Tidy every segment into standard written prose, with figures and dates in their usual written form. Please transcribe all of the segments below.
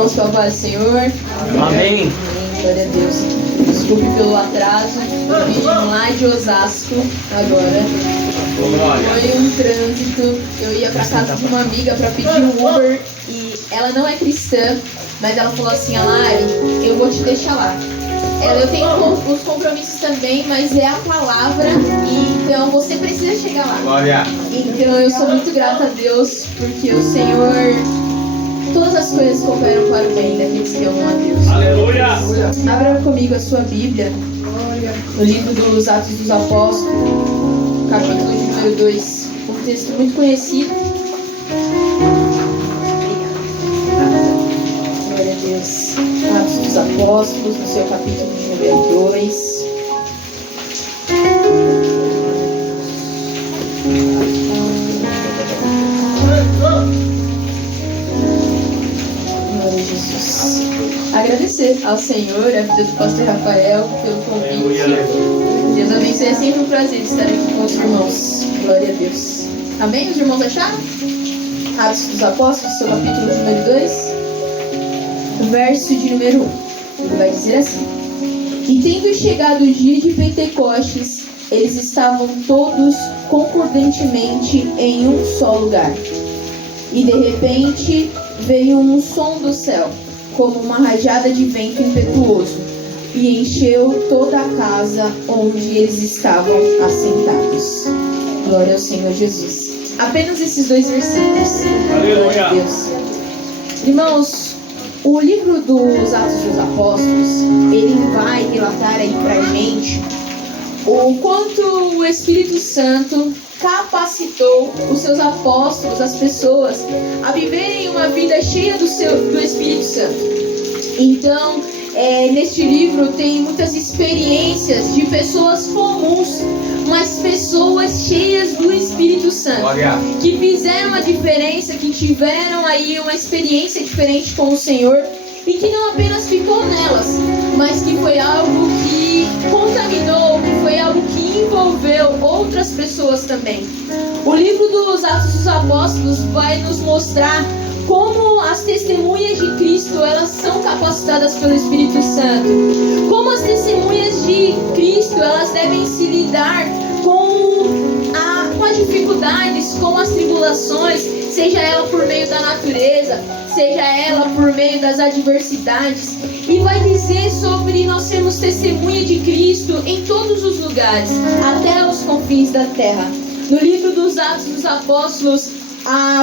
irmãos com a paz do Senhor. Amém. Glória a Deus. Desculpe pelo atraso. Eu vim lá de Osasco agora. Foi um trânsito. Eu ia pra casa de uma amiga pra pedir um Uber e ela não é cristã, mas ela falou assim: Alari, eu vou te deixar lá. Eu tenho os compromissos também, mas é a palavra, então você precisa chegar lá. Glória. Então eu sou muito grata a Deus, porque o Senhor, todas as coisas cooperam para o bem daqueles que amam a Deus. Aleluia. Abra comigo a sua Bíblia, no livro dos Atos dos Apóstolos, capítulo de número 2, um texto muito conhecido. Glória a Deus. Atos dos Apóstolos, no seu capítulo de número 2. Glória a Jesus. Agradecer ao Senhor, a vida do pastor Rafael, pelo convite. Deus abençoe, é sempre um prazer estar aqui com os irmãos. Glória a Deus. Amém? Os irmãos acharam? Atos dos Apóstolos, seu capítulo de número 2. Verso de número 1, ele vai dizer assim: E tendo chegado o dia de Pentecostes, eles estavam todos concordantemente em um só lugar. E de repente veio um som do céu, como uma rajada de vento impetuoso, e encheu toda a casa onde eles estavam assentados. Glória ao Senhor Jesus. Apenas esses 2 versículos. Glória a Deus. Irmãos, o livro dos Atos dos Apóstolos, ele vai relatar aí pra gente o quanto o Espírito Santo capacitou os seus apóstolos, as pessoas, a viverem uma vida cheia do Espírito Santo. Então, neste livro tem muitas experiências de pessoas comuns, mas pessoas cheias do Espírito Santo, que fizeram a diferença, que tiveram aí uma experiência diferente com o Senhor, e que não apenas ficou nelas, mas que foi algo que contaminou, que foi algo que envolveu outras pessoas também. O livro dos Atos dos Apóstolos vai nos mostrar como as testemunhas de Cristo, elas são capacitadas pelo Espírito Santo. Como as testemunhas de Cristo, elas devem se lidar com as dificuldades, com as tribulações, seja ela por meio da natureza, seja ela por meio das adversidades. E vai dizer sobre nós sermos testemunha de Cristo em todos os lugares, até os confins da terra. No livro dos Atos dos Apóstolos,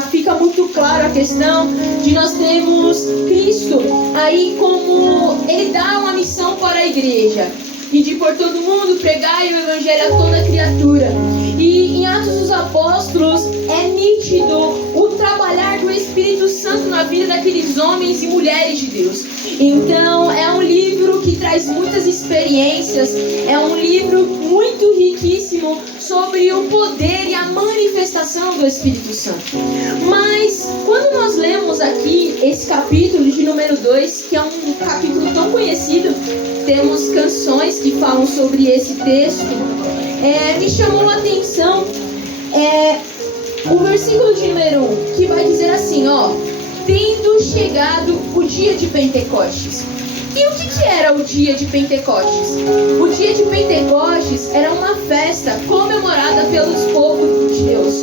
fica muito claro a questão de nós termos Cristo aí como ele dá uma missão para a igreja: ide por todo mundo, pregai o evangelho a toda criatura. E em Atos dos Apóstolos é nítido o trabalhar do Espírito Santo na vida daqueles homens e mulheres de Deus. Então é um livro que traz muitas experiências, é um livro muito riquíssimo sobre o poder e a manifestação do Espírito Santo. Mas quando nós lemos aqui esse capítulo de número 2, que é um capítulo tão conhecido, temos canções que falam sobre esse texto, me chamou a atenção o versículo de número 1, que vai dizer assim, tendo chegado o dia de Pentecostes. E o que era o dia de Pentecostes? O dia de Pentecostes era uma festa comemorada pelos povos de Deus,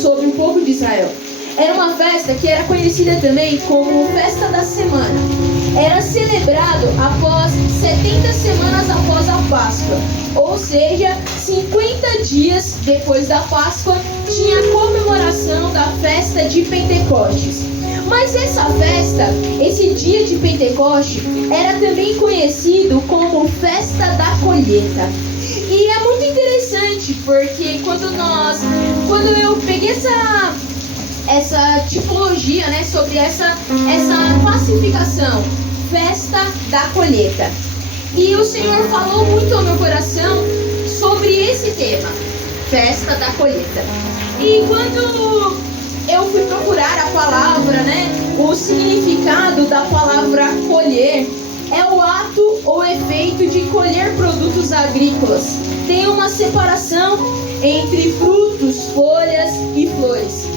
sobre o povo de Israel. Era uma festa que era conhecida também como Festa da Semana. Era celebrado após 70 semanas após a Páscoa. Ou seja, 50 dias depois da Páscoa, tinha a comemoração da festa de Pentecostes. Mas essa festa, esse dia de Pentecoste, era também conhecido como Festa da Colheita. E é muito interessante, porque quando eu peguei essa tipologia, né, sobre essa classificação, Festa da Colheita. E o Senhor falou muito ao meu coração sobre esse tema, Festa da Colheita. E quando eu fui procurar a palavra, né, o significado da palavra colher, é o ato ou efeito de colher produtos agrícolas. Tem uma separação entre frutos, folhas e flores.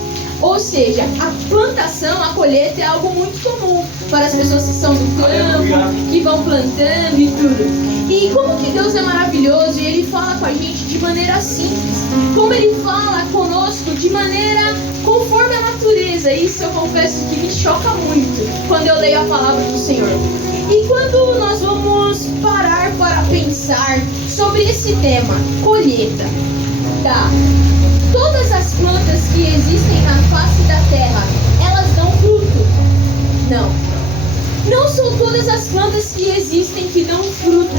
Ou seja, a plantação, a colheita é algo muito comum. para as pessoas que são do campo, que vão plantando e tudo. E como que Deus é maravilhoso e Ele fala com a gente de maneira simples. Como Ele fala conosco de maneira conforme a natureza. Isso eu confesso que me choca muito quando eu leio a palavra do Senhor. E quando nós vamos parar para pensar sobre esse tema, colheita, tá? Todas as plantas que existem na face da terra, elas dão fruto? Não. Não são todas as plantas que existem que dão fruto.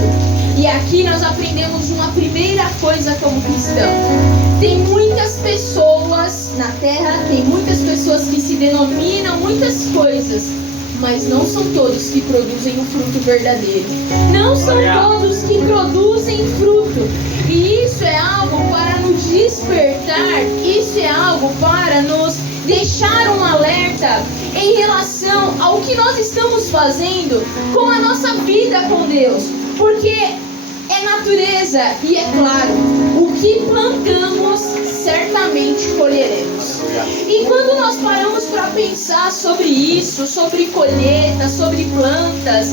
E aqui nós aprendemos uma primeira coisa como cristão. Tem muitas pessoas na terra, tem muitas pessoas que se denominam muitas coisas, mas não são todos que produzem o fruto verdadeiro. Não são todos que produzem fruto. E isso é algo para nos despertar, isso é algo para nos deixar um alerta em relação ao que nós estamos fazendo com a nossa vida com Deus. Porque é natureza e é claro, o que plantamos certamente colheremos. E quando nós paramos para pensar sobre isso, sobre colheita, sobre plantas,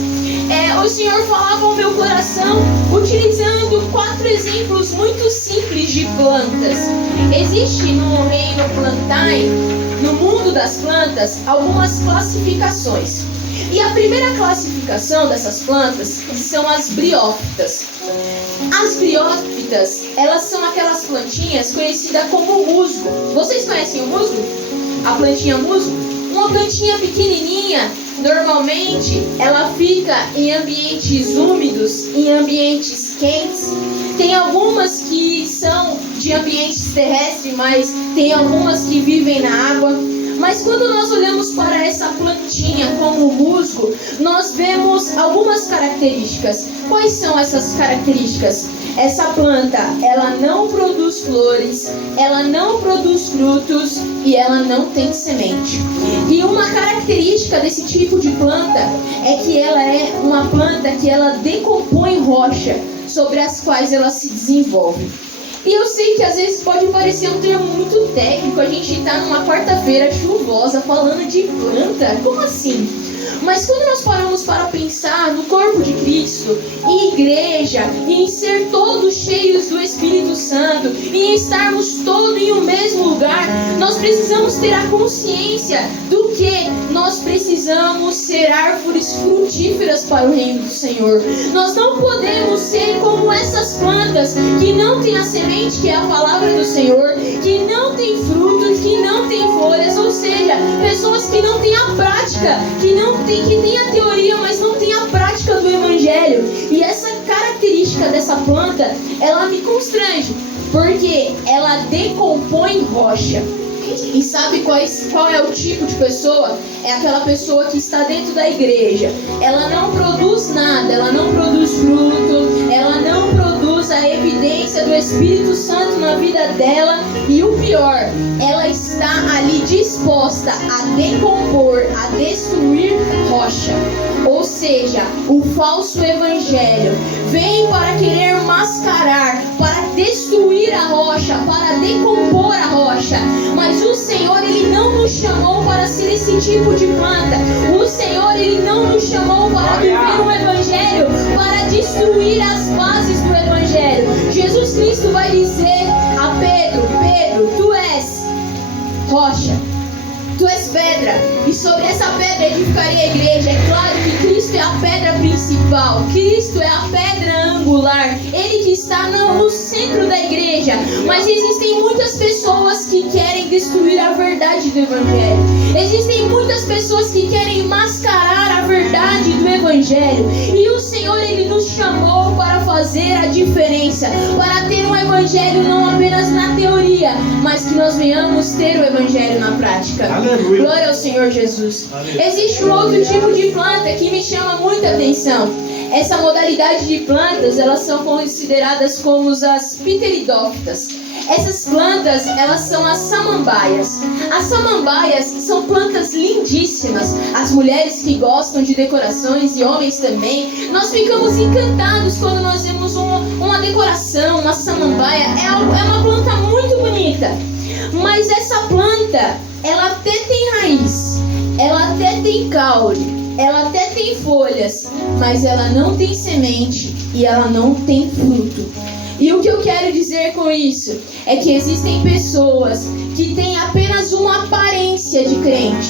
o Senhor falava ao meu coração utilizando 4 exemplos muito simples de plantas. Existe no reino Plantain, no mundo das plantas, algumas classificações. E a primeira classificação dessas plantas são as briófitas. As briófitas, elas são aquelas plantinhas conhecidas como musgo. Vocês conhecem o musgo? A plantinha musgo? Uma plantinha pequenininha, normalmente ela fica em ambientes úmidos, em ambientes quentes. Tem algumas que são de ambientes terrestres, mas tem algumas que vivem na água. Mas quando nós olhamos para essa plantinha como musgo, nós vemos algumas características. Quais são essas características? Essa planta, ela não produz flores, ela não produz frutos e ela não tem semente. E uma característica desse tipo de planta é que ela é uma planta que ela decompõe rocha sobre as quais ela se desenvolve. E eu sei que às vezes pode parecer um termo muito técnico, a gente está numa quarta-feira chuvosa falando de planta, como assim? Mas quando nós paramos para pensar no corpo de Cristo, em igreja, em ser todos cheios do Espírito Santo, em estarmos todos em um mesmo lugar, nós precisamos ter a consciência do que nós precisamos ser árvores frutíferas para o reino do Senhor. Nós não podemos ser como essas plantas que não têm a semente, que é a palavra do Senhor, que não tem frutos, que não tem folhas, ou seja, pessoas que não têm a prática, que tem a teoria, mas não tem a prática do Evangelho. E essa característica dessa planta, ela me constrange, porque ela decompõe rocha. E sabe qual é o tipo de pessoa? É aquela pessoa que está dentro da igreja. Ela não produz nada, ela não produz fruto, ela não produz a evidência do Espírito Santo na vida dela. E o pior, ela está ali disposta a decompor, a destruir rocha. Ou seja, o falso evangelho vem para querer mascarar, para destruir a rocha, para decompor a rocha. Mas o Senhor, Ele não nos chamou para ser esse tipo de planta. O Senhor, Ele não nos chamou para viver um evangelho, para destruir as bases do evangelho. Jesus Cristo vai dizer a Pedro: Pedro, tu és rocha, tu és pedra, e sobre essa pedra edificarei a igreja. É claro que Cristo é a pedra principal, Cristo é a pedra angular, Ele que está no centro da igreja. Mas existem muitas pessoas que querem destruir a verdade do Evangelho. Existem muitas pessoas que querem mascarar a verdade do Evangelho. E o Senhor, Ele nos chamou para fazer a diferença, para ter um Evangelho não apenas na teoria, mas que nós venhamos ter o Evangelho na prática. Aleluia. Glória ao Senhor Jesus. Aleluia. Existe um outro tipo de planta que me chama muita atenção. Essa modalidade de plantas, elas são consideradas como as pteridófitas. Essas plantas, elas são as samambaias. As samambaias são plantas lindíssimas. As mulheres que gostam de decorações e homens também, nós ficamos encantados quando nós vemos uma decoração, uma samambaia. É uma planta muito bonita. Mas essa planta, ela até tem raiz, ela até tem caule, ela até tem folhas, mas ela não tem semente e ela não tem fruto. E o que eu quero dizer com isso é que existem pessoas que têm apenas uma aparência de crente,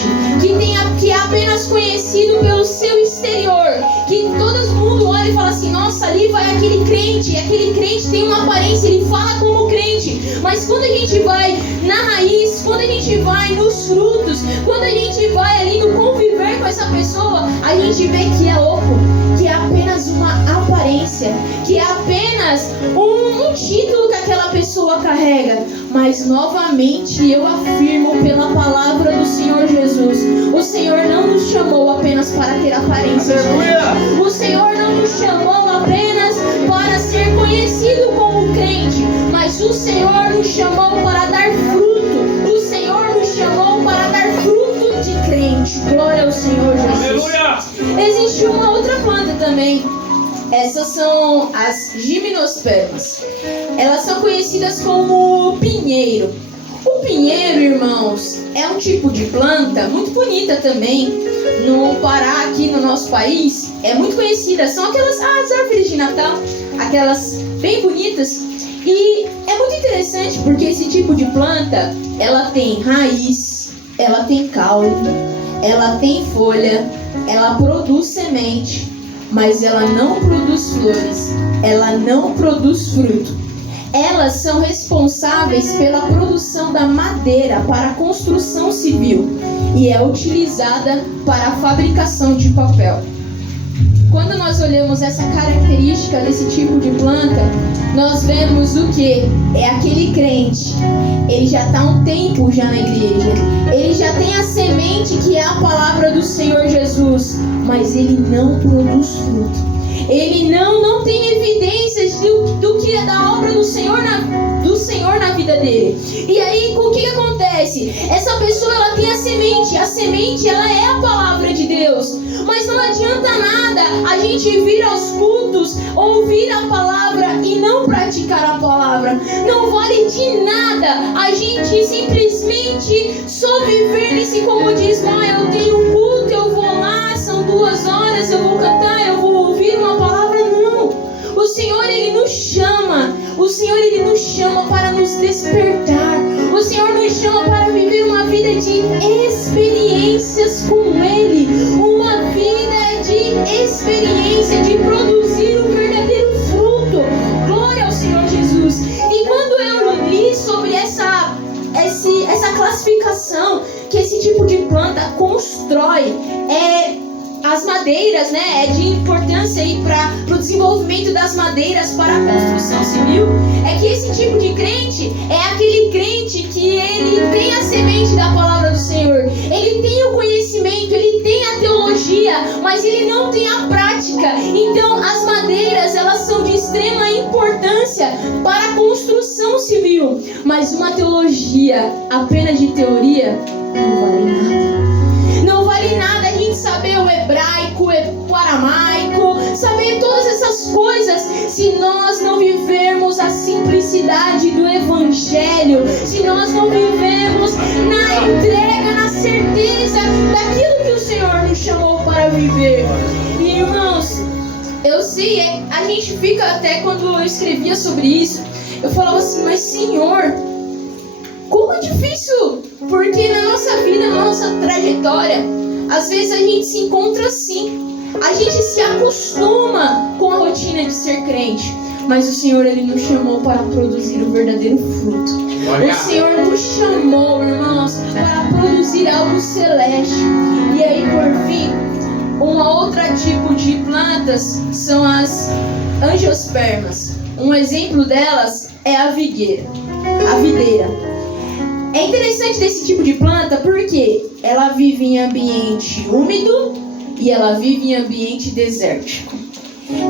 que é apenas conhecido pelo seu exterior, que todo mundo olha e fala assim: nossa, ali vai aquele crente tem uma aparência, ele fala como crente, mas quando a gente vai na raiz, quando a gente vai nos frutos, quando a gente vai ali no conviver com essa pessoa, a gente vê que é oco, que é apenas uma aparência, que é apenas um título que aquela pessoa carrega. Mas novamente eu afirmo pela palavra do Senhor Jesus, o Senhor não nos chamou apenas para ter aparência. O Senhor não nos chamou apenas para ser conhecido como crente, mas o Senhor nos chamou para dar fruto. O Senhor nos chamou para dar fruto de crente. Glória ao Senhor Jesus. Existe uma outra planta também. Essas são as gimnospermas. Elas são conhecidas como pinheiro. O pinheiro, irmãos, é um tipo de planta muito bonita também. No Pará, aqui no nosso país, é muito conhecida. São aquelas árvores de Natal, aquelas bem bonitas. E é muito interessante porque esse tipo de planta, ela tem raiz, ela tem caule, ela tem folha, ela produz semente, mas ela não produz flores, ela não produz fruto. Elas são responsáveis pela produção da madeira para a construção civil e é utilizada para a fabricação de papel. Quando nós olhamos essa característica desse tipo de planta, nós vemos o que? É aquele crente, ele já está há um tempo já na igreja, ele já tem a semente que é a palavra do Senhor Jesus, mas ele não produz fruto. Ele não tem evidências do que é da obra do Senhor na vida dele. E aí, o que acontece? Essa pessoa, ela tem a semente ela é a palavra de Deus. Mas não adianta nada a gente vir aos cultos, ouvir a palavra e não praticar a palavra. Não vale de nada a gente simplesmente só viver nesse comodismo. Eu tenho um culto, eu vou lá, são 2 horas, eu vou cantar, eu vou ouvir uma palavra. Não. O Senhor, Ele nos chama. O Senhor, Ele nos chama para nos despertar. O Senhor nos chama para viver uma vida de experiências com Ele. Uma vida de experiência, de produzir um verdadeiro fruto. Glória ao Senhor Jesus. E quando eu li sobre essa classificação que esse tipo de planta constrói, as madeiras, né, é de importância aí para o desenvolvimento das madeiras para a construção civil, é que esse tipo de crente é aquele crente que ele tem a semente da palavra do Senhor, ele tem o conhecimento, ele tem a teologia, mas ele não tem a prática. Então as madeiras, elas são de extrema importância para a construção civil, mas uma teologia apenas de teoria não vale nada. Não vale nada a gente saber o hebraico, o aramaico, saber todas essas coisas, se nós não vivermos a simplicidade do evangelho, se nós não vivemos na entrega, na certeza daquilo que o Senhor nos chamou para viver. E irmãos, eu sei, a gente fica até quando eu escrevia sobre isso, eu falava assim, mas Senhor, como é difícil, porque na nossa vida, na nossa trajetória, às vezes a gente se encontra assim, a gente se acostuma com a rotina de ser crente, mas o Senhor, Ele nos chamou para produzir o verdadeiro fruto. O Senhor nos chamou, irmãos, para produzir algo celeste. E aí, por fim, uma outra tipo de plantas são as angiospermas. Um exemplo delas é a videira. É interessante desse tipo de planta porque ela vive em ambiente úmido e ela vive em ambiente desértico.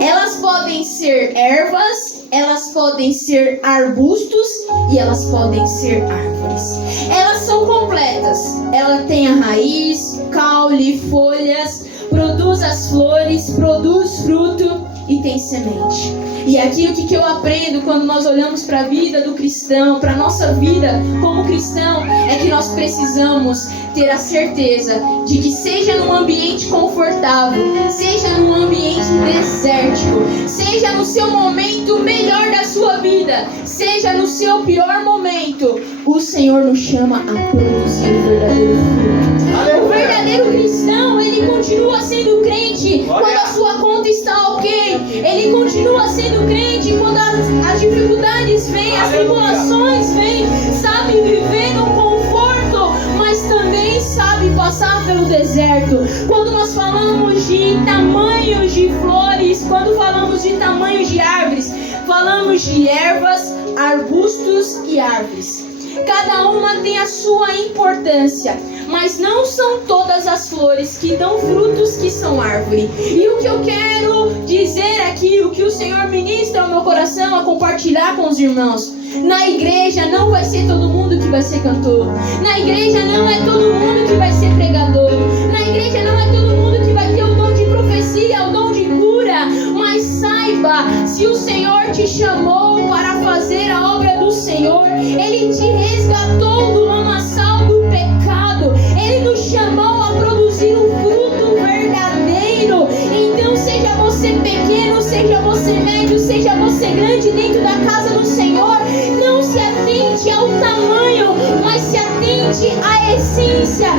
Elas podem ser ervas, elas podem ser arbustos e elas podem ser árvores. Elas são completas. Ela tem a raiz, caule, folhas, produz as flores, produz fruto e tem semente. E aqui o que eu aprendo quando nós olhamos para a vida do cristão, para a nossa vida como cristão, é que nós nós precisamos ter a certeza de que seja num ambiente confortável, seja num ambiente desértico, seja no seu momento melhor da sua vida, seja no seu pior momento, o Senhor nos chama a produzir o verdadeiro fruto. O verdadeiro cristão, ele continua sendo crente quando a sua conta está ok. Ele continua sendo crente quando as dificuldades vêm, as tribulações vêm, sabe viver no conforto, mas também sabe passar pelo deserto. Quando nós falamos de tamanhos de flores, quando falamos de tamanhos de árvores, falamos de ervas, arbustos e árvores. Cada uma tem a sua importância, mas não são todas as flores que dão frutos que são árvore. E o que eu quero dizer aqui, o que o Senhor ministra ao meu coração a compartilhar com os irmãos: na igreja não vai ser todo mundo que vai ser cantor, na igreja não é todo mundo que vai ser pregador, na igreja não é todo mundo que vai ter o dom de profecia, o dom de cura. Mas saiba, se o Senhor te chamou para fazer a obra do Senhor, Ele te resgatou do lamaçal do pecado, Ele nos chamou a produzir um fruto verdadeiro. Então, seja você pequeno, seja você médio, seja você grande dentro da casa do Senhor, não se atente ao tamanho, mas se atente à essência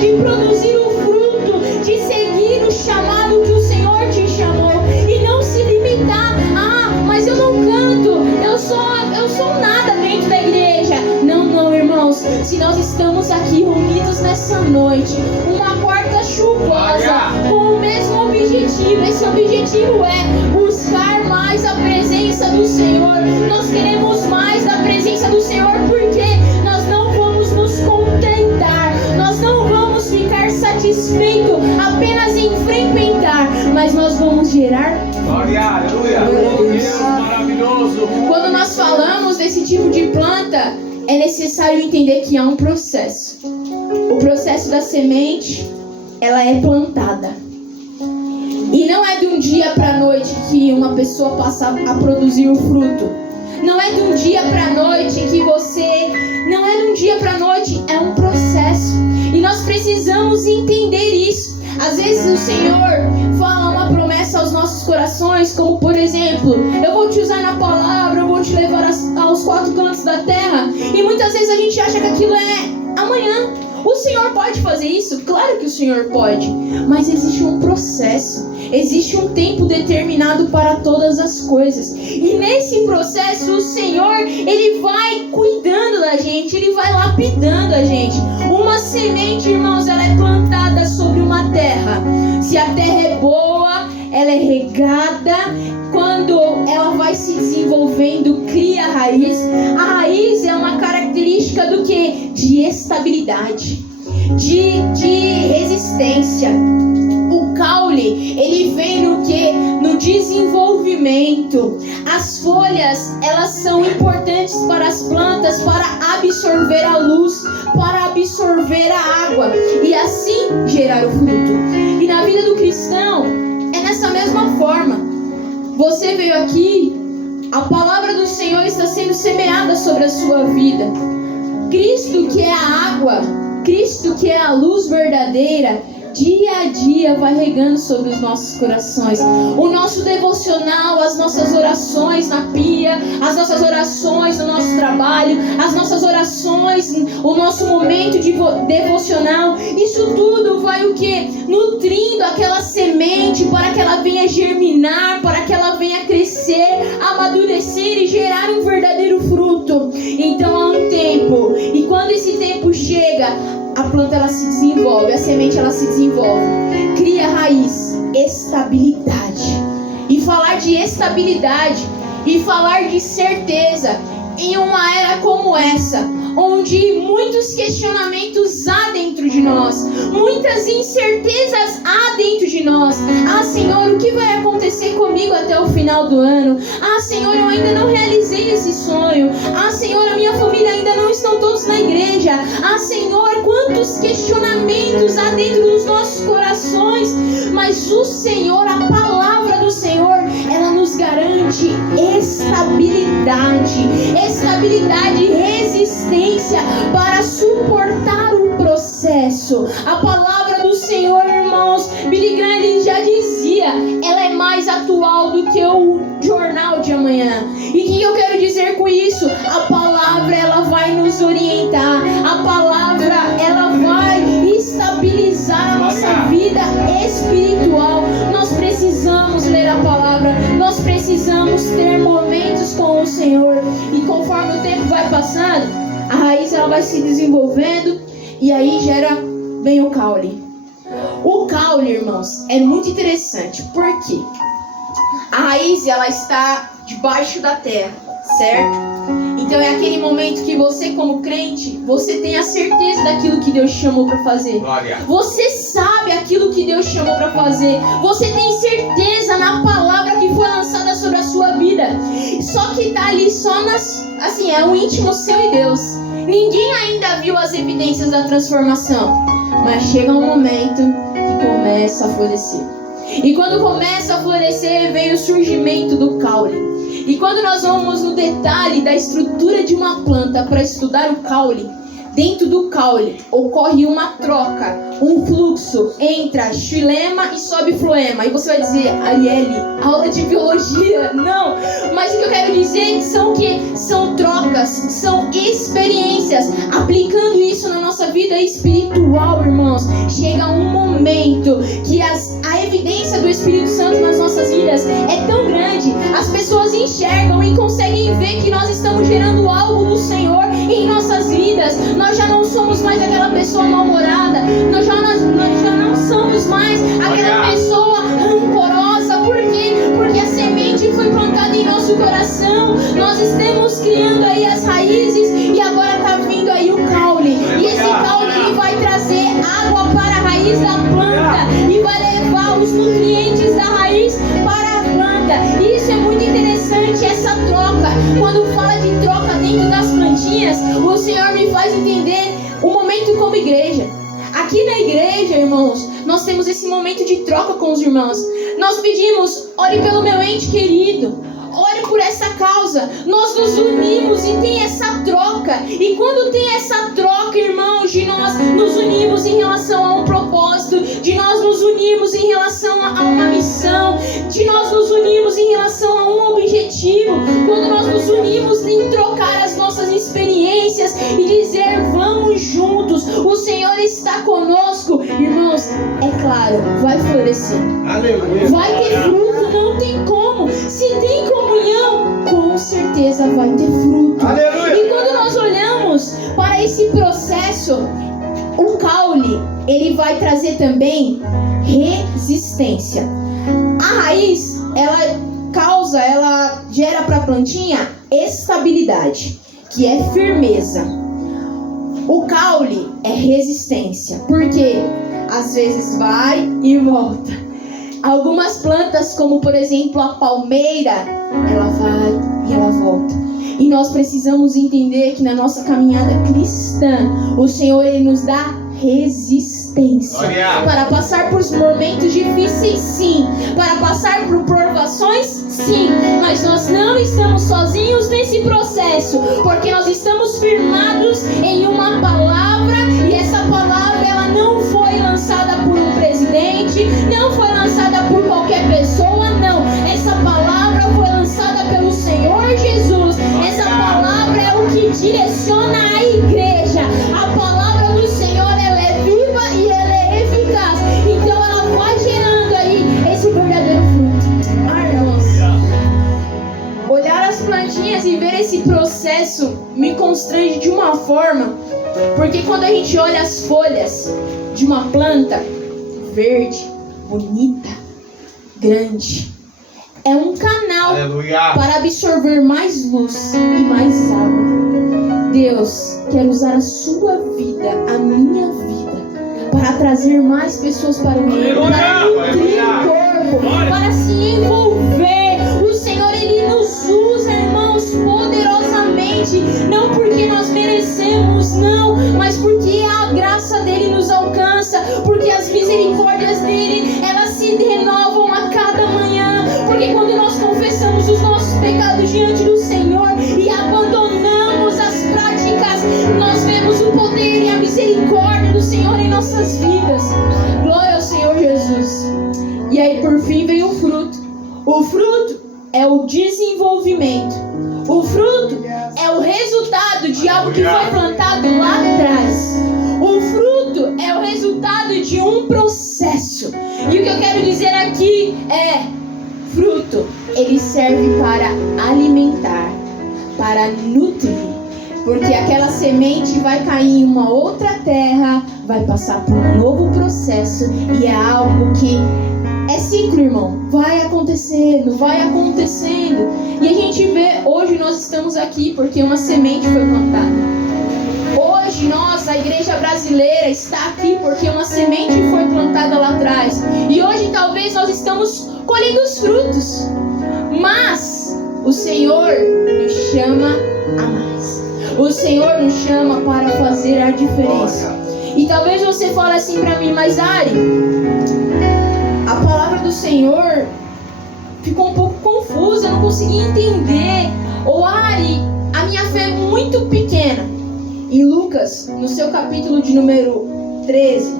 de produzir o fruto, de seguir o chamado que o Senhor te chamou, e não se limitar: mas eu não canto, eu sou nada dentro da igreja. Não, irmãos, se nós estamos aqui reunidos nessa noite, uma quarta chuvosa, com o mesmo objetivo, esse objetivo é buscar mais a presença do Senhor. Nós queremos mais da presença do Senhor, porque nós não vamos nos contentar, nós não vamos ficar satisfeitos apenas em frequentar, mas nós vamos gerar. Glória, aleluia, maravilhoso. Quando nós falamos desse tipo de planta, é necessário entender que há um processo. O processo da semente, ela é plantada. E não é de um dia para a noite que uma pessoa passa a produzir o fruto. Não é de um dia para a noite que você... Não é de um dia para a noite, é um processo. E nós precisamos entender isso. Às vezes o Senhor fala uma promessa aos nossos corações, como por exemplo: eu vou te usar na palavra, eu vou te levar aos quatro cantos da terra. E muitas vezes a gente acha que aquilo é amanhã. O Senhor pode fazer isso? Claro que o Senhor pode, mas existe um processo, existe um tempo determinado para todas as coisas. E nesse processo o Senhor, Ele vai cuidando da gente, Ele vai lapidando a gente. Uma semente, irmãos, ela é plantada sobre uma terra. Se a terra é boa, ela é regada. Quando ela vai se desenvolvendo, cria raiz. A raiz é uma característica do quê? De estabilidade, de resistência. O caule, ele vem no quê? No desenvolvimento. As folhas, elas são importantes para as plantas, para absorver a luz, para absorver a água e assim gerar o fruto. E na vida do cristão, é nessa mesma forma. Você veio aqui, a palavra do Senhor está sendo semeada sobre a sua vida. Cristo, que é a água, Cristo, que é a luz verdadeira, dia a dia vai regando sobre os nossos corações. O nosso devocional, as nossas orações na pia, as nossas orações no nosso trabalho, as nossas orações, o nosso momento de devocional, isso tudo vai o quê? Nutrindo aquela semente para que ela venha germinar, para que ela venha crescer, amadurecer e gerar um verdadeiro fruto. Então há um tempo, e quando esse tempo chega, a planta ela se desenvolve, a semente ela se desenvolve, cria raiz, estabilidade. E falar de estabilidade e falar de certeza em uma era como essa, onde muitos questionamentos há dentro de nós, muitas incertezas há dentro de nós. Senhor, o que vai acontecer comigo até o final do ano? Senhor, eu ainda não realizei esse sonho. Senhor, a minha família ainda não estão todos na igreja. Senhor, quantos questionamentos há dentro dos nossos corações. Mas o Senhor, a palavra do Senhor, ela nos garante estabilidade e resistência para superar suportar o processo. A palavra do Senhor, irmãos, Billy Graham ele já dizia, ela é mais atual do que o jornal de amanhã. E o que eu quero dizer com isso? A palavra ela vai nos orientar. A palavra ela vai estabilizar a nossa vida espiritual. Nós precisamos ler a palavra. Nós precisamos ter momentos com o Senhor. E conforme o tempo vai passando, a raiz ela vai se desenvolvendo e aí vem o caule. O caule, irmãos, é muito interessante. Por quê? A raiz ela está debaixo da terra, certo? Então é aquele momento que você, como crente, você tem a certeza daquilo que Deus chamou para fazer. Glória. Você sabe aquilo que Deus chamou para fazer. Você tem certeza na palavra que foi lançada sobre a sua vida. Só que tá ali só assim, é o íntimo seu e Deus. Ninguém ainda viu as evidências da transformação. Mas chega um momento que começa a florescer. E quando começa a florescer, vem o surgimento do caule. E quando nós vamos no detalhe da estrutura de uma planta para estudar o caule, dentro do caule ocorre uma troca, um fluxo entre a xilema e subfloema. E você vai dizer, Arielle, aula de biologia? Não, mas o que eu quero dizer é que são trocas, são experiências. Aplicando isso na nossa vida espiritual, irmãos, chega um momento que a evidência do Espírito Santo nas nossas vidas é tão grande, as pessoas enxergam e conseguem ver que nós estamos gerando algo do Senhor em nossas vidas. Nós já não somos mais aquela pessoa mal-humorada, nós já não somos mais aquela pessoa rancorosa. Por quê? Porque a semente foi plantada em nosso coração, nós estamos criando aí as raízes e agora está vindo aí o caule. E esse caule ele vai trazer água para a raiz da planta e vai levar os nutrientes da raiz para a planta. Isso é muito interessante, essa troca. Quando fala de troca dentro das plantinhas, o Senhor me faz entender o momento como igreja. Aqui na igreja, irmãos, nós temos esse momento de troca com os irmãos. Nós pedimos, ore pelo meu ente querido, ore por essa causa. Nós nos unimos e tem essa troca. E quando tem essa troca, irmãos, de nós nos unimos em relação a um propósito, de nós nos unimos em relação a uma missão, de nós nos unimos em relação a um objetivo, quando nós nos unimos em trocar as nossas experiências e dizer, vamos juntos, o Senhor está conosco, irmãos, é claro, vai florescer. Aleluia. Vai ter fruto, não tem como. Se tem comunhão, com certeza vai ter fruto. Aleluia. E quando nós olhamos para esse processo, o caule, ele vai trazer também resistência. A raiz, ela gera para a plantinha estabilidade, que é firmeza. O caule é resistência, porque às vezes vai e volta. Algumas plantas, como por exemplo a palmeira, ela vai e ela volta. E nós precisamos entender que na nossa caminhada cristã, o Senhor ele nos dá resistência. Para passar por momentos difíceis, sim. Para passar por provações, sim. Mas nós não estamos sozinhos nesse processo, porque nós estamos firmados em uma palavra. E essa palavra ela não foi lançada por um presidente, não foi lançada por qualquer pessoa, não. Essa palavra foi lançada pelo Senhor Jesus. Essa palavra é o que direciona a igreja. A palavra do Senhor ela é viva e ela é eficaz. Então ela vai gerando aí esse verdadeiro fruto. Irmãos, olhar as plantinhas e ver esse processo me constrange de uma forma, porque quando a gente olha as folhas de uma planta verde, bonita, grande, é um canal para absorver mais luz e mais água. Deus quer usar a sua vida, a minha vida, para trazer mais pessoas para o reino, para nutrir o corpo, para se envolver. O Senhor ele nos usa, irmãos, poderosamente, não porque nós merecemos, não, mas porque a graça dele nos alcança, porque as misericórdias dele elas se renovam a cada manhã. Porque quando nós confessamos os nossos pecados diante do Senhor e abandonamos as práticas, nós vemos o o poder e a misericórdia do Senhor em nossas vidas. Glória ao Senhor Jesus. E aí por fim vem o fruto. O fruto é o desenvolvimento. O fruto é o resultado de algo que foi plantado lá atrás. O fruto é o resultado de um processo. E o que eu quero dizer aqui é: fruto, ele serve para alimentar, para nutrir. Porque aquela semente vai cair em uma outra terra, vai passar por um novo processo. E é algo que é ciclo, irmão. Vai acontecendo, vai acontecendo. E a gente vê, hoje nós estamos aqui porque uma semente foi plantada. Hoje nós, a igreja brasileira, está aqui porque uma semente foi plantada lá atrás. E hoje talvez nós estamos colhendo os frutos. Mas o Senhor nos chama a mais. O Senhor nos chama para fazer a diferença. E talvez você fale assim para mim: mas Ari, a palavra do Senhor ficou um pouco confusa, eu não consegui entender. Ou Ari, a minha fé é muito pequena. Em Lucas, no seu capítulo de número 13,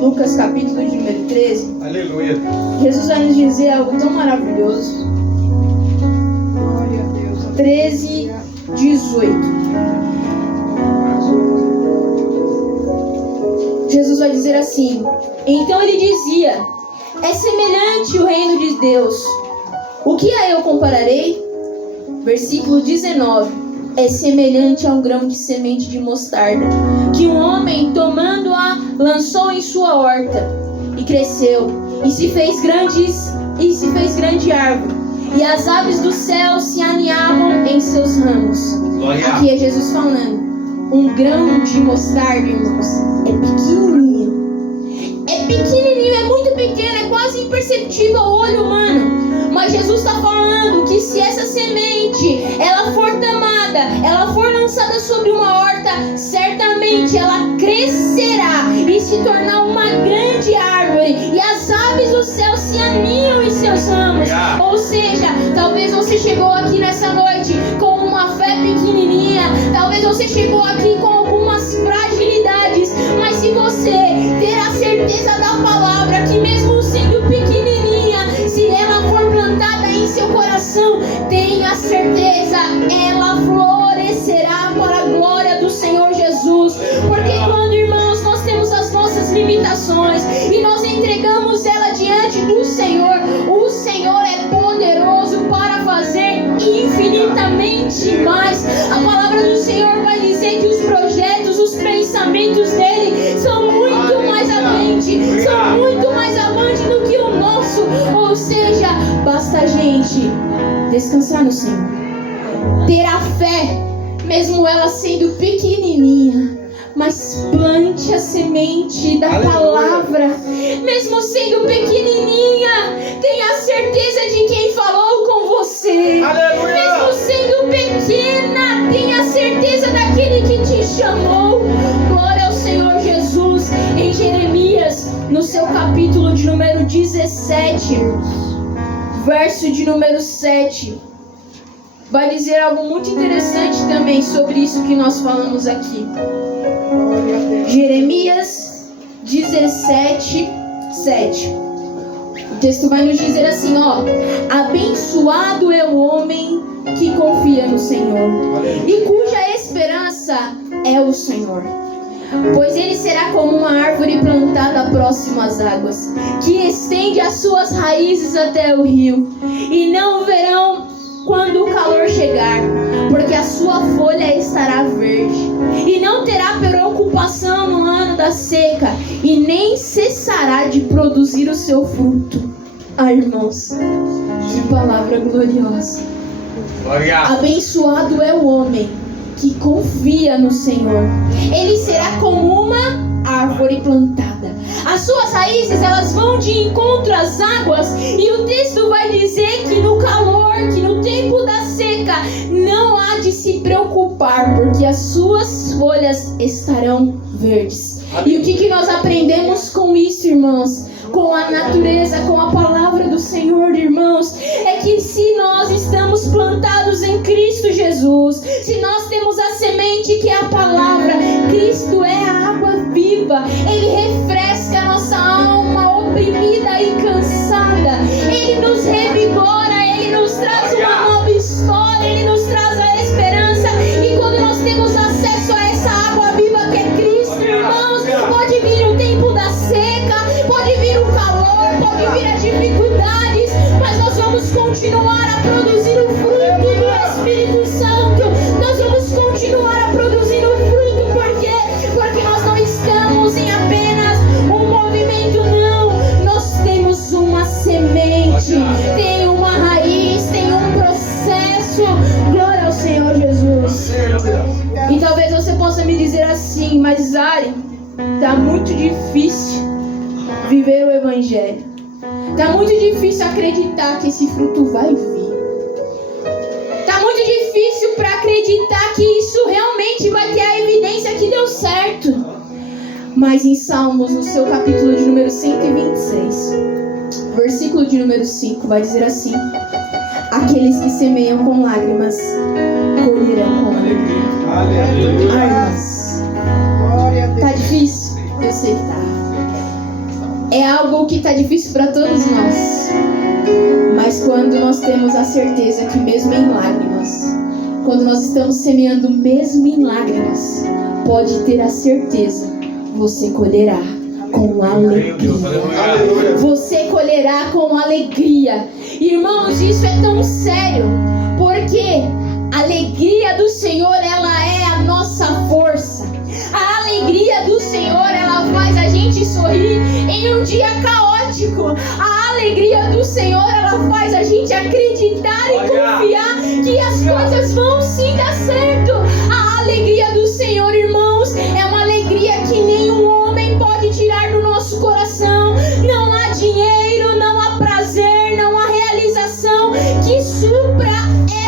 Lucas capítulo de número 13, aleluia, Jesus vai nos dizer algo tão maravilhoso. 13, 18. Jesus vai dizer assim: então ele dizia: é semelhante o reino de Deus. O que a eu compararei? Versículo 19: é semelhante a um grão de semente de mostarda, que um homem, tomando-a, lançou em sua horta, e cresceu, e se fez grande árvore, e as aves do céu se aninhavam em seus ramos. Glória. Aqui é Jesus falando. Um grão de mostarda, irmãos, é pequenininho. É pequenininho, é muito pequeno, é quase imperceptível ao olho humano. Mas Jesus está falando que se essa semente, ela for tomada, ela for lançada sobre uma horta, certamente ela crescerá e se tornar uma grande árvore. E as aves do céu se aninham em seus ramos. Ou seja, talvez você chegou aqui nessa noite com uma fé pequenininha. Talvez você chegou aqui com algumas fragilidades. Mas se você ter a certeza da palavra, que mesmo sendo pequenininha, se ela for plantada em seu coração, tenha certeza, ela florescerá para a glória do Senhor Jesus. Porque quando, irmãos, nós temos as nossas limitações e nós entregamos ela diante do Senhor, o Senhor é poderoso para fazer infinitamente mais. A palavra do Senhor vai dizer que os projetos, os pensamentos dele são muito mais avante, são muito mais avante do que o nosso. Ou seja, basta a gente descansar no Senhor, ter a fé, mesmo ela sendo pequenininha. Mas plante a semente da palavra, mesmo sendo pequenininha. Tenha certeza de quem falou com você. Aleluia. Mesmo sendo pequena, tenha certeza daquele que te chamou. Glória ao Senhor Jesus. Em Jeremias, no seu capítulo de número 17, verso de número 7, vai dizer algo muito interessante também sobre isso que nós falamos aqui. Jeremias 17, 7. O texto vai nos dizer assim, ó: abençoado é o homem que confia no Senhor e cuja esperança é o Senhor. Pois ele será como uma árvore plantada próximo às águas, que estende as suas raízes até o rio, e não verão quando o calor chegar, porque a sua folha estará verde, e não terá preocupação no ano da seca, e nem cessará de produzir o seu fruto. Ah, irmãos, que palavra gloriosa. Glória. Abençoado é o homem que confia no Senhor. Ele será como uma árvore plantada. As suas raízes, elas vão de encontro às águas. E o texto vai dizer que no calor, que no tempo da seca, não há de se preocupar, porque as suas folhas estarão verdes. E o que nós aprendemos com isso, irmãos? com a natureza, com a palavra do Senhor, irmãos, é que se nós estamos plantados em Cristo Jesus, se nós temos a semente que é a palavra, Cristo é a água viva, Ele refresca a nossa alma oprimida e cansada, Ele nos revigora, Ele nos traz uma nova história, Ele nos traz a esperança. E quando nós temos acesso a essa água viva que é Cristo, irmãos, pode vir o tempo da seca, pode vir o calor, pode vir as dificuldades, mas nós vamos continuar a produzir o fruto do Espírito Santo. Nós vamos continuar a produzir o fruto. Por quê? Porque nós não estamos em apenas um movimento, não. Nós temos uma semente, tem uma raiz, tem um processo. Glória ao Senhor Jesus. E talvez você possa me dizer assim: mas Zari, tá muito difícil viver o Evangelho. Tá muito difícil acreditar que esse fruto vai vir. Tá muito difícil para acreditar que isso realmente vai ter a evidência que deu certo. Mas em Salmos, no seu capítulo de número 126, versículo de número 5, vai dizer assim: aqueles que semeiam com lágrimas colherão com alegria. Armas. Tá difícil? Eu sei que tá. É algo que tá difícil para todos nós. Mas quando nós temos a certeza que mesmo em lágrimas, quando nós estamos semeando mesmo em lágrimas, pode ter a certeza, você colherá com alegria. Você colherá com alegria. Irmãos, isso é tão sério, porque a alegria do Senhor, ela é a nossa força. A alegria do Senhor, ela faz a gente sorrir em um dia caótico. A alegria do Senhor, ela faz a gente acreditar e confiar que as coisas vão sim dar certo. A alegria do Senhor, irmãos, é uma alegria que nenhum homem pode tirar do nosso coração. Não há dinheiro, não há prazer, não há realização que supra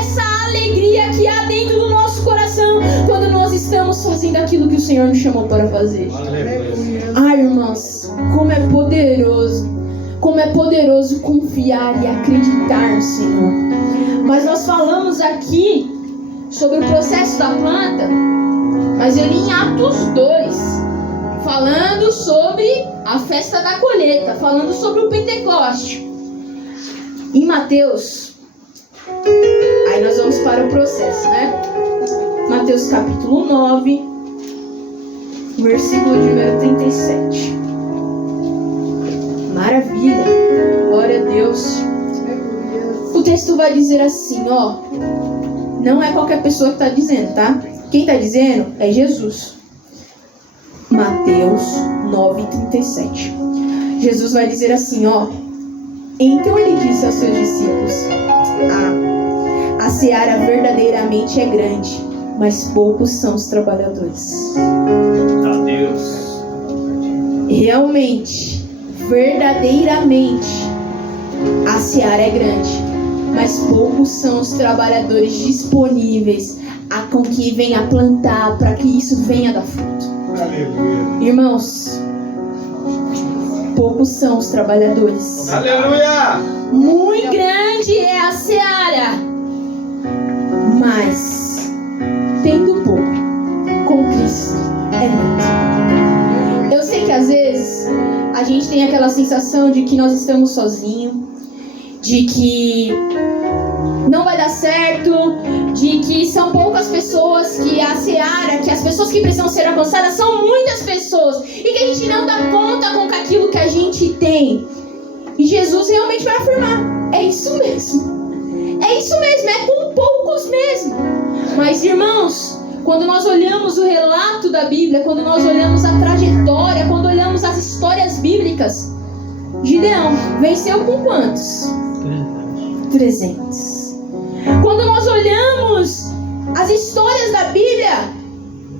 essa alegria que há dentro do nosso coração quando nós estamos fazendo aquilo que o Senhor nos chamou para fazer. Ai, irmãos, como é poderoso confiar e acreditar no Senhor. Mas nós falamos aqui sobre o processo da planta, mas eu li em Atos 2, falando sobre a festa da colheita, falando sobre o Pentecoste. Em Mateus, aí nós vamos para o processo, né? Mateus capítulo 9, versículo de número 37. Maravilha, glória a Deus. O texto vai dizer assim, ó. Não é qualquer pessoa que está dizendo, tá? Quem está dizendo é Jesus. Mateus 9:37. Jesus vai dizer assim, ó. Então ele disse aos seus discípulos: a seara verdadeiramente é grande, mas poucos são os trabalhadores. Deus. Realmente, verdadeiramente, a seara é grande, mas poucos são os trabalhadores disponíveis com que venha plantar para que isso venha dar fruto. Aleluia. Irmãos, poucos são os trabalhadores. Aleluia! Muito grande é a seara, mas tendo pouco, com Cristo é muito. Eu sei que às vezes a gente tem aquela sensação de que nós estamos sozinhos, de que não vai dar certo, de que são poucas pessoas, que a seara, que as pessoas que precisam ser alcançadas são muitas pessoas, e que a gente não dá conta com aquilo que a gente tem. E Jesus realmente vai afirmar: é isso mesmo, é com poucos mesmo. Mas irmãos, quando nós olhamos o relato da Bíblia, quando nós olhamos a trajetória, quando olhamos as histórias bíblicas, Gideão venceu com quantos? 300. Quando nós olhamos as histórias da Bíblia,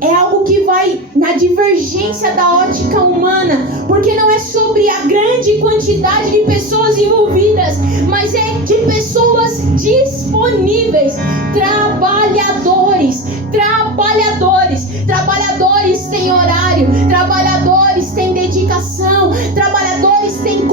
é algo que vai na divergência da ótica humana, porque não é sobre a grande quantidade de pessoas envolvidas, mas é de pessoas disponíveis, trabalhadores têm horário, trabalhadores têm dedicação, trabalhadores têm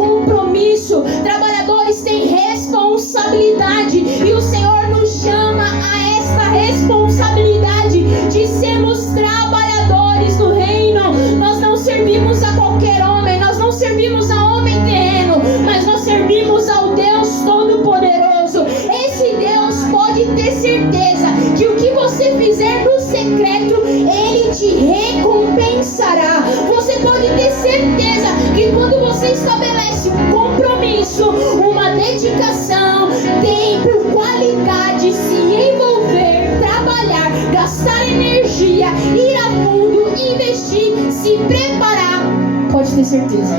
te recompensará. Você pode ter certeza que quando você estabelece um compromisso, uma dedicação, tempo, qualidade, se envolver, trabalhar, gastar energia, ir a fundo, investir, se preparar, pode ter certeza,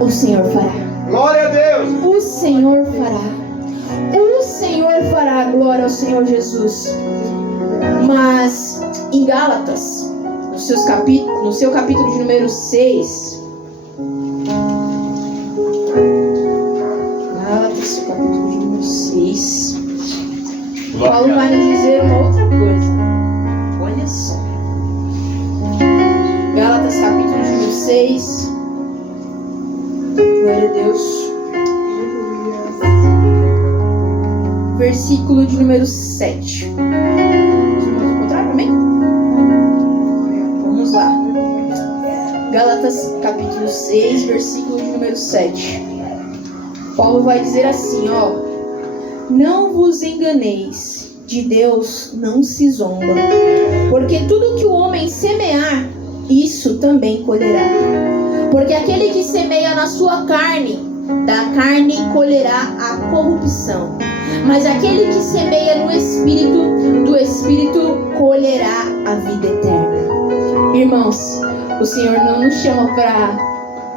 o Senhor fará. Glória a Deus. O Senhor fará. O Senhor fará. Glória ao Senhor Jesus. Mas em Gálatas, no seu capítulo de número 6, Gálatas, capítulo de número 6, Paulo vai nos dizer uma outra coisa. Olha só. Gálatas, capítulo de número 6. Glória a Deus. Versículo de número 7. Vamos encontrar também? Vamos lá. Gálatas capítulo 6, versículo de número 7. Paulo vai dizer assim, ó: não vos enganeis, de Deus não se zomba, porque tudo que o homem semear, isso também colherá. Porque aquele que semeia na sua carne, da carne colherá a corrupção. Mas aquele que semeia no Espírito, do Espírito colherá a vida eterna. Irmãos, o Senhor não nos chama para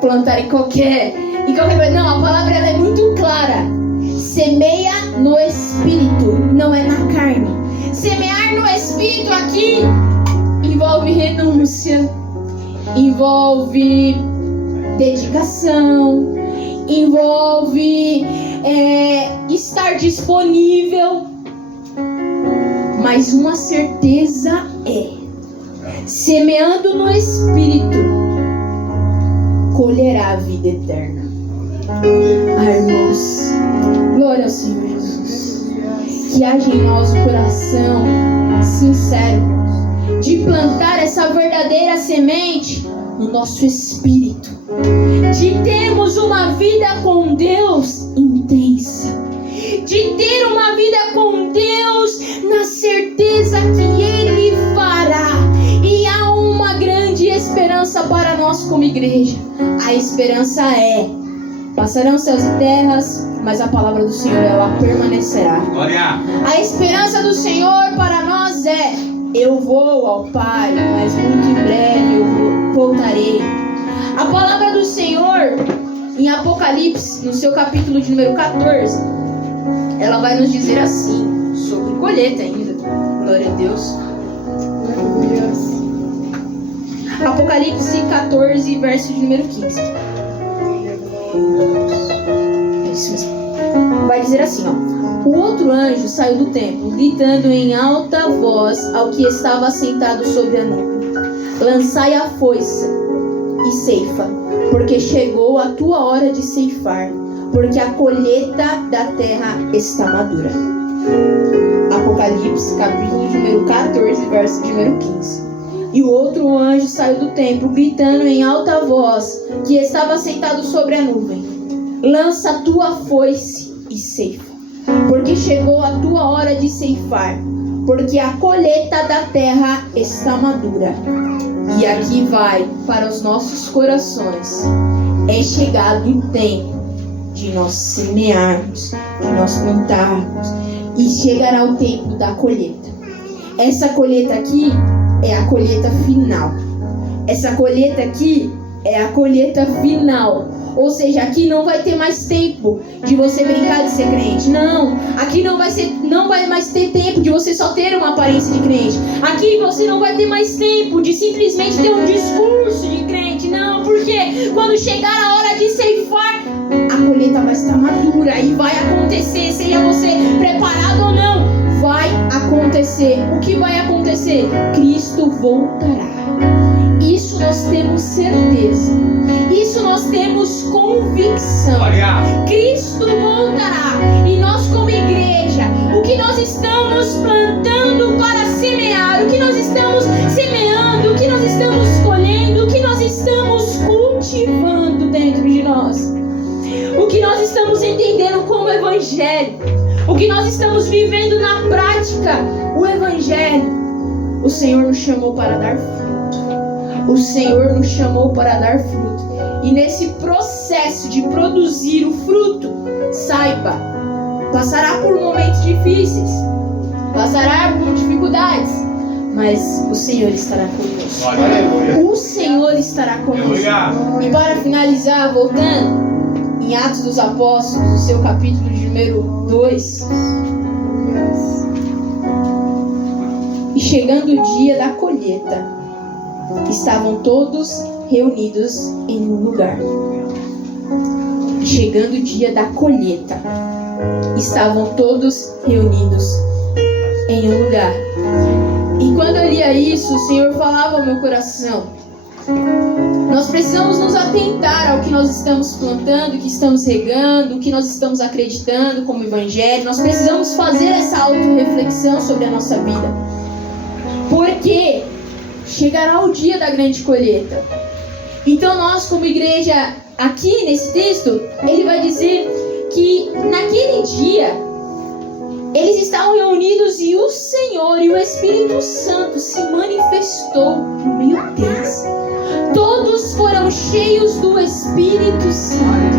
plantar em qualquer coisa. Não, a palavra ela é muito clara. Semeia no Espírito, não é na carne. Semear no Espírito aqui envolve renúncia, envolve dedicação, envolve estar disponível. Mas uma certeza é: semeando no Espírito, colherá a vida eterna. Irmãos, glória ao Senhor Jesus. Que haja em nós um coração sincero de plantar essa verdadeira semente no nosso espírito, de termos uma vida com Deus intensa, de ter uma vida com Deus na certeza que Ele fará. E há uma grande esperança para nós como igreja. A esperança é: passarão céus e terras, mas a palavra do Senhor ela permanecerá. Glória. A esperança do Senhor para nós é: eu vou ao Pai, mas muito em breve eu voltarei. A palavra do Senhor em Apocalipse, no seu capítulo de número 14, ela vai nos dizer assim, sobre colheita ainda. Glória a Deus. Apocalipse 14, verso de número 15. Vai dizer assim, ó: o outro anjo saiu do templo, gritando em alta voz ao que estava sentado sobre a nuvem: lançai a foice e ceifa, porque chegou a tua hora de ceifar, porque a colheita da terra está madura. Apocalipse, capítulo de número 14, verso de número 15. E o outro anjo saiu do templo, gritando em alta voz, que estava sentado sobre a nuvem: lança a tua foice e ceifa, porque chegou a tua hora de ceifar, porque a colheita da terra está madura. E aqui vai para os nossos corações: é chegado o tempo de nós semearmos, de nós plantarmos, e chegará o tempo da colheita. Essa colheita aqui é a colheita final. Essa colheita aqui é a colheita final. Ou seja, aqui não vai ter mais tempo de você brincar de ser crente. Não, aqui não vai mais ter tempo de você só ter uma aparência de crente. Aqui você não vai ter mais tempo de simplesmente ter um discurso de crente. Não, porque quando chegar a hora de ceifar, a colheita vai estar madura e vai acontecer, seja você preparado ou não, vai acontecer. O que vai acontecer? Cristo voltará. Isso nós temos certeza. Isso nós temos convicção. Cristo voltará. E nós como igreja, o que nós estamos plantando para semear, o que nós estamos semeando, o que nós estamos colhendo, o que nós estamos cultivando dentro de nós, o que nós estamos entendendo como evangelho, o que nós estamos vivendo na prática, o evangelho. O Senhor nos chamou para dar fruto. O Senhor nos chamou para dar fruto. E nesse processo de produzir o fruto, saiba, passará por momentos difíceis, passará por dificuldades, mas o Senhor estará conosco. Aleluia. O Senhor estará conosco. Aleluia. E para finalizar, voltando em Atos dos Apóstolos, no seu capítulo de número 2. E chegando o dia da colheita, estavam todos reunidos em um lugar. E chegando o dia da colheita, estavam todos reunidos em um lugar. E quando eu lia isso, o Senhor falava ao meu coração: nós precisamos nos atentar ao que nós estamos plantando, o que estamos regando, o que nós estamos acreditando como evangelho. Nós precisamos fazer essa autorreflexão sobre a nossa vida, porque chegará o dia da grande colheita. Então nós, como igreja, aqui nesse texto, ele vai dizer que naquele dia eles estavam reunidos e o Senhor e o Espírito Santo se manifestou no meio deles. Todos foram cheios do Espírito Santo.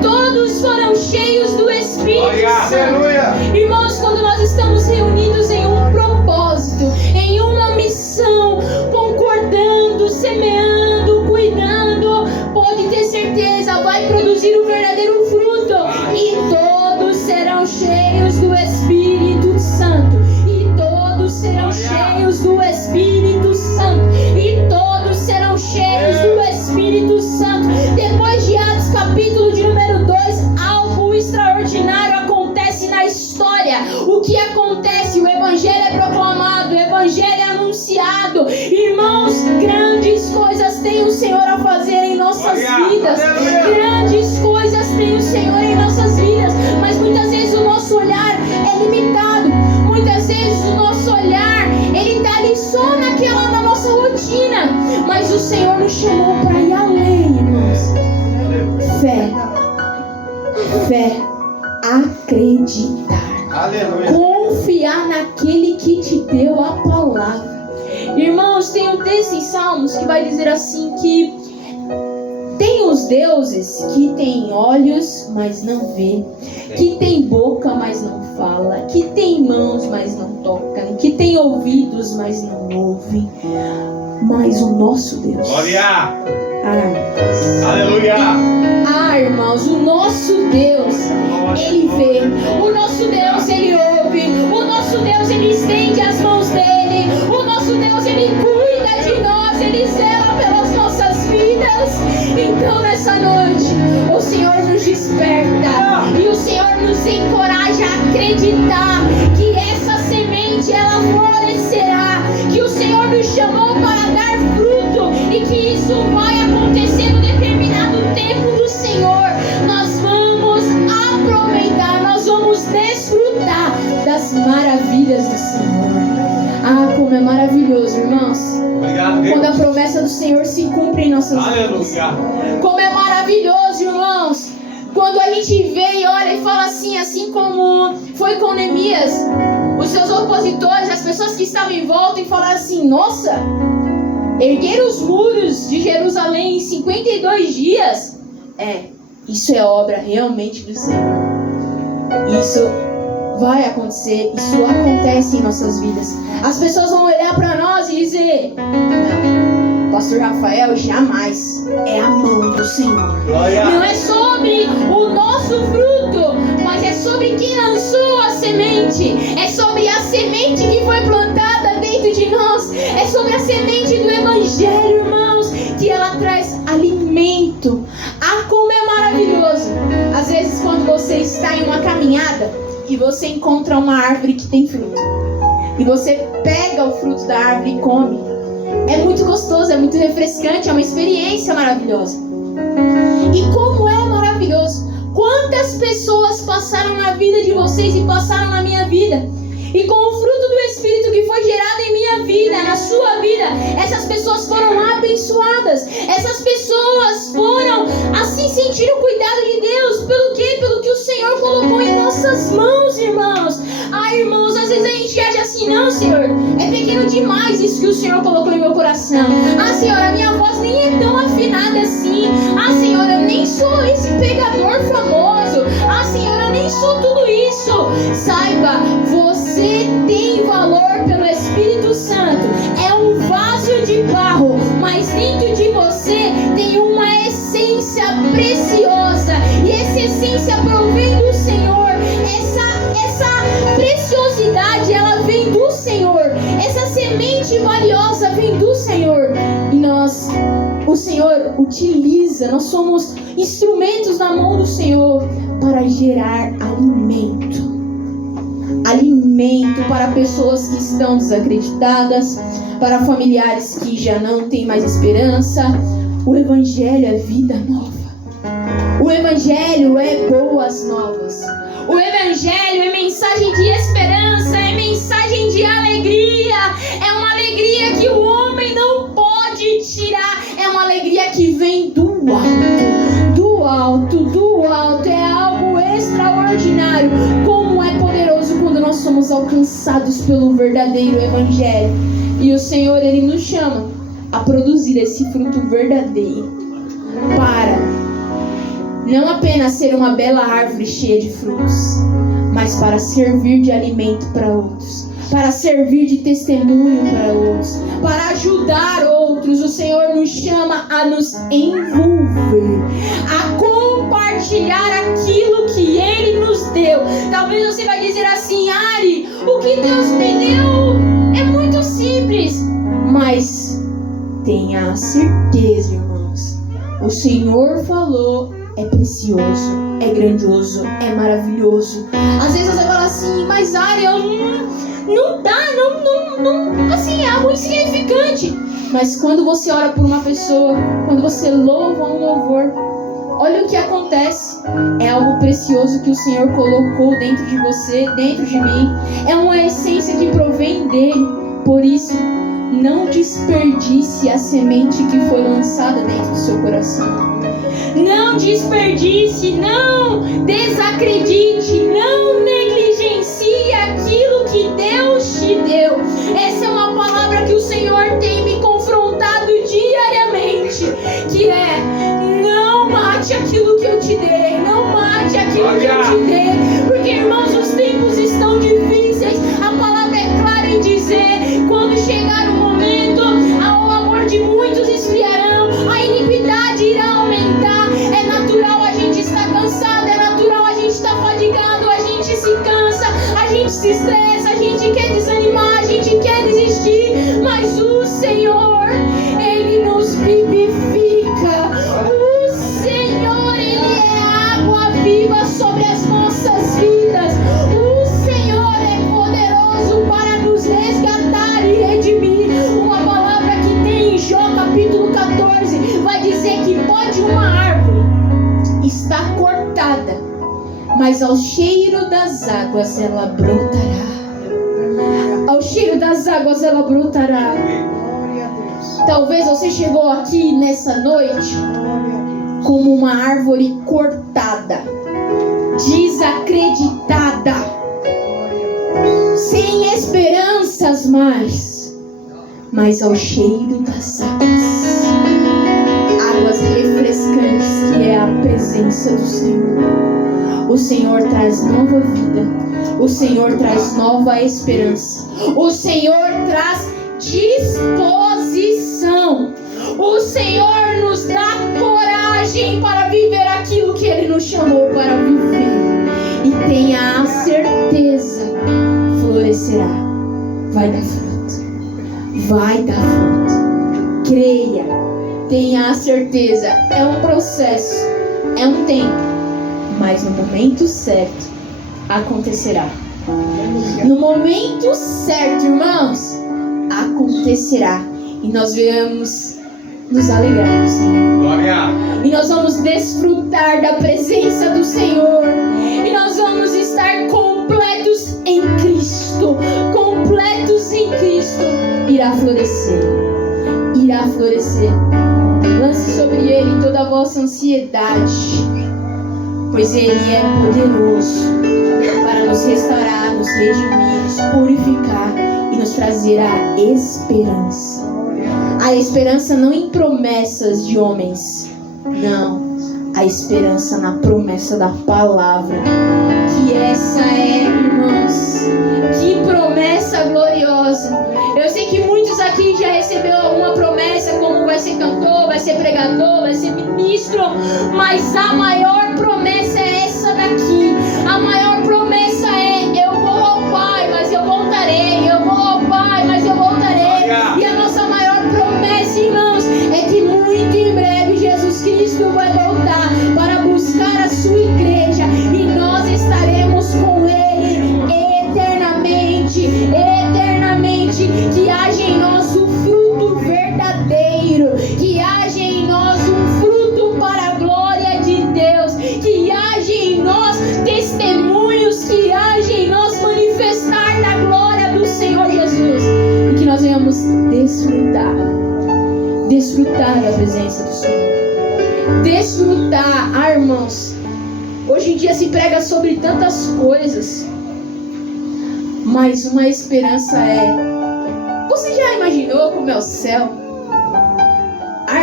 Todos foram cheios do Espírito Santo. Irmãos, quando nós estamos reunidos em um propósito, em uma missão, concordando, semeando, cuidando, pode ter certeza, vai produzir o verdadeiro fruto. E todos serão cheios do Espírito Santo. E todos serão cheios do Espírito Santo. E todos serão cheios do Espírito Santo. Depois de Atos capítulo de número 2, algo extraordinário acontece na história. O que acontece? O Evangelho é proclamado, o Evangelho é anunciado. Irmãos, grandes coisas tem o Senhor a fazer em nossas vidas. Grandes coisas tem o Senhor em nossas vidas. Mas muitas vezes o nosso olhar é limitado. Muitas vezes o nosso olhar, ele está ali só na nossa rotina. Mas o Senhor nos chamou para ir além, irmãos. Fé, acreditar. Aleluia. Confiar naquele que te deu a palavra. Irmãos, tem um texto em Salmos que vai dizer assim que tem os deuses que têm olhos, mas não vê, que tem boca, mas não fala, que tem mãos, mas não tocam, que tem ouvidos, mas não ouvem. Mas o nosso Deus, Glória. Aleluia. Irmãos, o nosso Deus, Ele vê, o nosso Deus, Ele ouve, o nosso Deus, Ele estende as mãos dEle, o nosso Deus, Ele cuida de nós, Ele zela pelas nossas vidas. Então nessa noite, o Senhor nos desperta e o Senhor nos encoraja a acreditar que essa semente, ela florescerá, que o Senhor nos chamou para dar fruto e que isso vai acontecer no determinado tempo do Senhor. Nós vamos aproveitar, nós vamos desfrutar das maravilhas do Senhor. Como é maravilhoso, irmãos. Obrigado, Deus. Quando a promessa do Senhor se cumpre em nossas vidas. Como é maravilhoso, irmãos, quando a gente vê e olha e fala assim como foi com Neemias, os seus opositores, as pessoas que estavam em volta, e falaram assim: nossa, erguer os muros de Jerusalém em 52 dias, isso é obra realmente do Senhor. Isso vai acontecer, isso acontece em nossas vidas. As pessoas vão olhar para nós e dizer: não, Pastor Rafael, jamais. É a mão do Senhor. Glória. Não é sobre o nosso fruto, mas é sobre quem lançou a semente. É sobre a semente que foi plantada dentro de nós. É sobre a semente do Evangelho, irmãos, que ela traz alimento. Como é maravilhoso. Às vezes quando você está em uma caminhada e você encontra uma árvore que tem fruto, e você pega o fruto da árvore e come, é muito gostoso, é muito refrescante, é uma experiência maravilhosa. E como é maravilhoso, quantas pessoas passaram na vida de vocês e passaram na minha vida, e com o fruto do Espírito que foi gerado em minha vida, na sua vida, essas pessoas foram abençoadas. Essas pessoas foram assim sentir o cuidado de Deus. Pelo quê? Pelo que o Senhor colocou em nossas mãos, irmãos. Irmãos, às vezes a gente acha assim: não, Senhor, é pequeno demais, que o Senhor colocou em meu coração. Ah, Senhor, a minha voz nem é tão afinada assim. Ah, Senhor, eu nem sou esse pregador famoso. Ah, Senhor, eu nem sou tudo isso. Saiba, você tem valor pelo Espírito Santo. É um vaso de barro, mas dentro de você tem uma essência preciosa. E essa essência provém do Senhor. Essa preciosidade, ela vem do Senhor. Essa semente valiosa vem do Senhor. E o Senhor utiliza, nós somos instrumentos na mão do Senhor para gerar alimento. Alimento para pessoas que estão desacreditadas, para familiares que já não têm mais esperança. O Evangelho é vida nova. O Evangelho é boas novas. O Evangelho é mensagem de esperança, é mensagem de alegria. É uma alegria que o homem não pode tirar. É uma alegria que vem do alto, do alto, do alto. É algo extraordinário. Como é poderoso quando nós somos alcançados pelo verdadeiro Evangelho. E o Senhor, Ele nos chama a produzir esse fruto verdadeiro para não apenas ser uma bela árvore cheia de frutos, mas para servir de alimento para outros, para servir de testemunho para outros, para ajudar outros. O Senhor nos chama a nos envolver, a compartilhar aquilo que Ele nos deu. Talvez você vai dizer assim: Ari, o que Deus me deu é muito simples. Mas tenha a certeza, irmãos, o Senhor falou, é precioso, é grandioso, é maravilhoso. Às vezes você fala assim: mas Ari, não dá, assim, é algo insignificante. Mas quando você ora por uma pessoa, quando você louva um louvor, olha o que acontece. É algo precioso que o Senhor colocou dentro de você, dentro de mim. É uma essência que provém dele. Por isso, não desperdice a semente que foi lançada dentro do seu coração. Não desperdice, não desacredite, não negligencie aquilo que Deus te deu. Essa é uma palavra que o Senhor tem me confrontado diariamente, que é: não mate aquilo que eu te dei, não mate aquilo que eu te dei, porque, irmãos, os tempos estão difíceis. A palavra é clara em dizer: quando chegar o momento, o amor de muitos esfriarão, a iniquidade irá aumentar. É natural a gente estar cansado, é natural a gente estar fadigado, a gente se cansa, a gente se estressa, a gente quer desanimar, a gente quer desistir, mas o Senhor, Ele nos vivifica. O Senhor, Ele é água viva sobre as nossas vidas. O Senhor é poderoso para nos resgatar e redimir. Uma palavra que tem em Jó capítulo 14 vai dizer que pode uma árvore estar cortada, mas ao cheiro das águas ela brotará. Ao cheiro das águas ela brotará. Talvez você chegou aqui nessa noite como uma árvore cortada, desacreditada, sem esperanças mais, mas ao cheiro das águas, águas refrescantes, que é a presença do Senhor. O Senhor traz nova vida, o Senhor traz nova esperança, o Senhor traz disposição, o Senhor nos dá coragem para viver aquilo que Ele nos chamou para viver. E tenha a certeza, florescerá, vai dar fruto, vai dar fruto. Creia, tenha a certeza. É um processo, é um tempo, mas no momento certo acontecerá. No momento certo, irmãos, acontecerá. E nós viemos nos alegrarmos, Senhor. Glória. E nós vamos desfrutar da presença do Senhor. E nós vamos estar completos em Cristo. Completos em Cristo. Irá florescer. Irá florescer. Lance sobre Ele toda a vossa ansiedade, pois Ele é poderoso para nos restaurar, nos redimir, nos purificar. E nos trazer a esperança. A esperança não em promessas de homens, não. A esperança na promessa da palavra. Que essa é, irmãos, que promessa gloriosa. Eu sei que muitos aqui já receberam alguma promessa, como vai ser cantor, vai ser pregador, vai ser ministro, mas a maior promessa é essa daqui. A maior promessa é: eu vou ao Pai, mas eu voltarei. Eu vou ao Pai, mas eu voltarei. E a nossa maior promessa, irmãos, é que muito em breve Jesus Cristo vai voltar para buscar a sua igreja, e nós estaremos com Ele eternamente. Eternamente. Que haja em nós um fruto verdadeiro, que haja em nós um fruto para a glória de Deus, que haja em nós testemunhos, que haja em nós manifestar da glória do Senhor Jesus, e que nós venhamos desfrutar da presença do Senhor, desfrutar, irmãos. Hoje em dia se prega sobre tantas coisas, mas uma esperança é: você já imaginou como é o céu?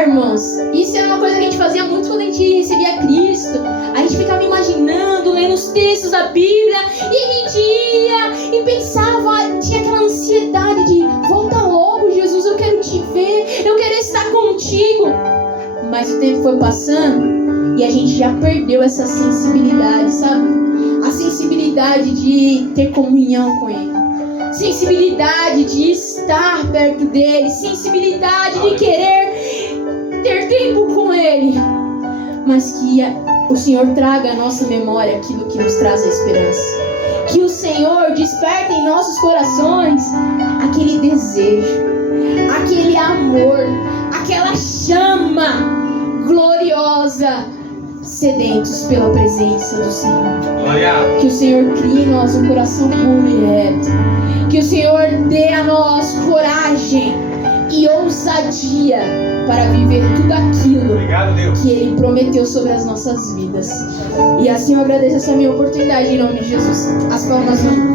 Irmãos, isso era uma coisa que a gente fazia muito quando a gente recebia Cristo. A gente ficava imaginando, lendo os textos da Bíblia, e a gente ia e pensava, tinha aquela ansiedade de: volta logo, Jesus, eu quero te ver, eu quero estar contigo. Mas o tempo foi passando e a gente já perdeu essa sensibilidade, sabe? A sensibilidade de ter comunhão com Ele, sensibilidade de estar perto dEle, sensibilidade de querer ter tempo com Ele. Mas que o Senhor traga à nossa memória aquilo que nos traz a esperança. Que o Senhor desperte em nossos corações aquele desejo, aquele amor, aquela chama gloriosa, sedentos pela presença do Senhor. Que o Senhor crie em nós um coração puro e reto. Que o Senhor dê a nós coragem e ousadia para viver tudo aquilo que Ele prometeu sobre as nossas vidas. E assim eu agradeço essa minha oportunidade em nome de Jesus. As palmas do Senhor.